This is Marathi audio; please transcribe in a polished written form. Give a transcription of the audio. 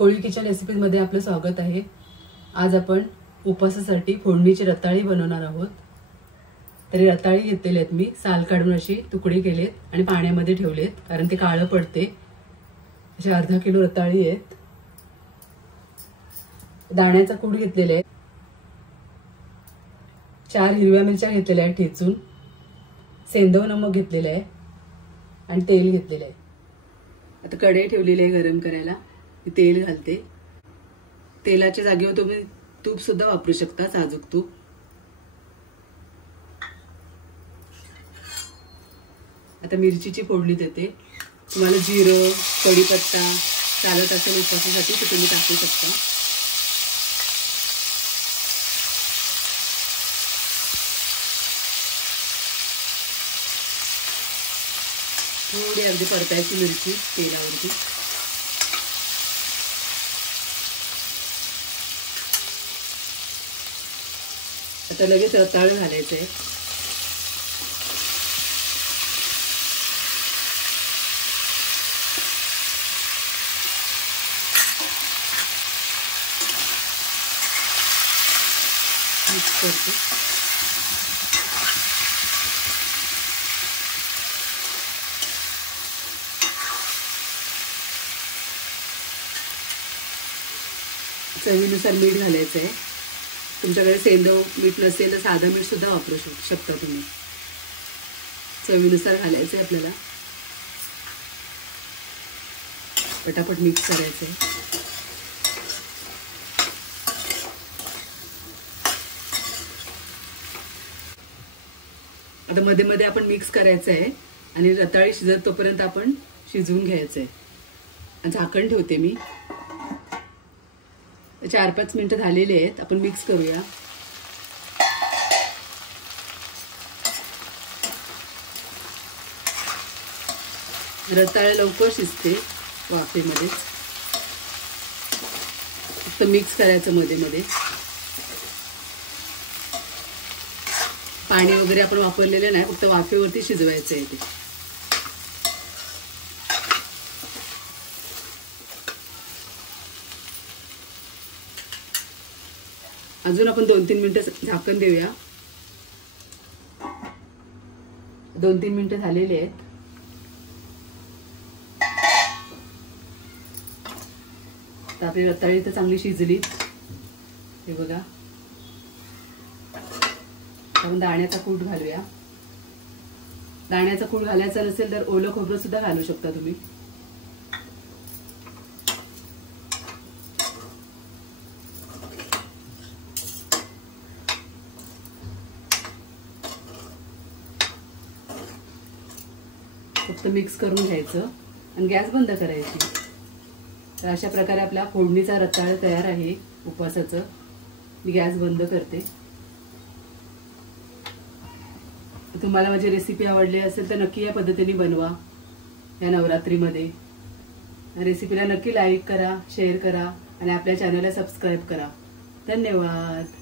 कोळी किचन रेसिपीज मध्ये आपलं स्वागत आहे। आज आपण उपवासासाठी फोडणीची रताळी बनवणार आहोत। तरी रताळी घेतलेली आहेत मी, साल काढून अशी तुकडे केलेत आणि पाण्यामध्ये ठेवलेत कारण ते काळं पडते। अशा अर्धा किलो रताळी आहेत। दाण्याचा कूट घेतलेला आहे। 4 हिरव्या मिरच्या घेतलेल्या आहेत ठेचून। सेंधव नमक घेतलेलं आहे आणि तेल घेतलेलं आहे। आता कढई ठेवलेली आहे गरम करायला। मी तेल घालते। तेलाच्या जागेवर तुम्ही तूप सुद्धा वापरू शकता, साजूक तूप। आता मिरचीची फोडणी देते। तुम्हाला जिरं, कढीपत्ता चालत असेल उपवासासाठी तर तुम्ही टाकू शकता। थोडी अगदी परतायची मिरची तेलावरती। आता लगेच रताळं घालायचं आहे। मिक्स करते। चवीनुसार मीठ घालायचं आहे। तुमच्याकडे सेंधव मीठ नसेल तर साधं मीठ सुद्धा वापरू शकता तुम्ही। चवीनुसार घालायचं आहे आपल्याला। पटापट मिक्स करायचं आहे। आता मध्ये मध्ये आपण मिक्स करायचं आहे आणि रताळी शिजत तोपर्यंत आपण शिजवून घ्यायचं आहे। झाकण ठेवते मी। 4-5 मिनिटं झालेली आहेत। आपण मिक्स करूया। रताळे लवकर शिजते वाफेमध्ये। फक्त मिक्स करायचं मध्ये मध्ये। पाणी वगैरे आपण वापरलेलं नाही, फक्त वाफेवरती शिजवायचं आहे ते। अजून आपण 2-3 मिनिटं झाकण देऊया। 2-3 मिनिटं झालेली आहेत। तर आपली रताळी तर चांगली शिजली, हे बघा। आपण दाण्याचा कूट घालूया। दाण्याचा कूट घालायचा नसेल तर ओलं खोबरं सुद्धा घालू शकता तुम्ही। फक्त मिक्स करून घ्यायचं आणि गॅस बंद करायची। तर अशा प्रकारे आपला फोडणीचा रताळा तयार आहे उपवासाचं। मी गॅस बंद करते। तुम्हाला माझी रेसिपी आवडली असेल तर नक्की या पद्धतीने बनवा या नवरात्रीमध्ये। रेसिपीला नक्की लाईक करा, शेअर करा आणि आपल्या चॅनलला सबस्क्राईब करा। धन्यवाद।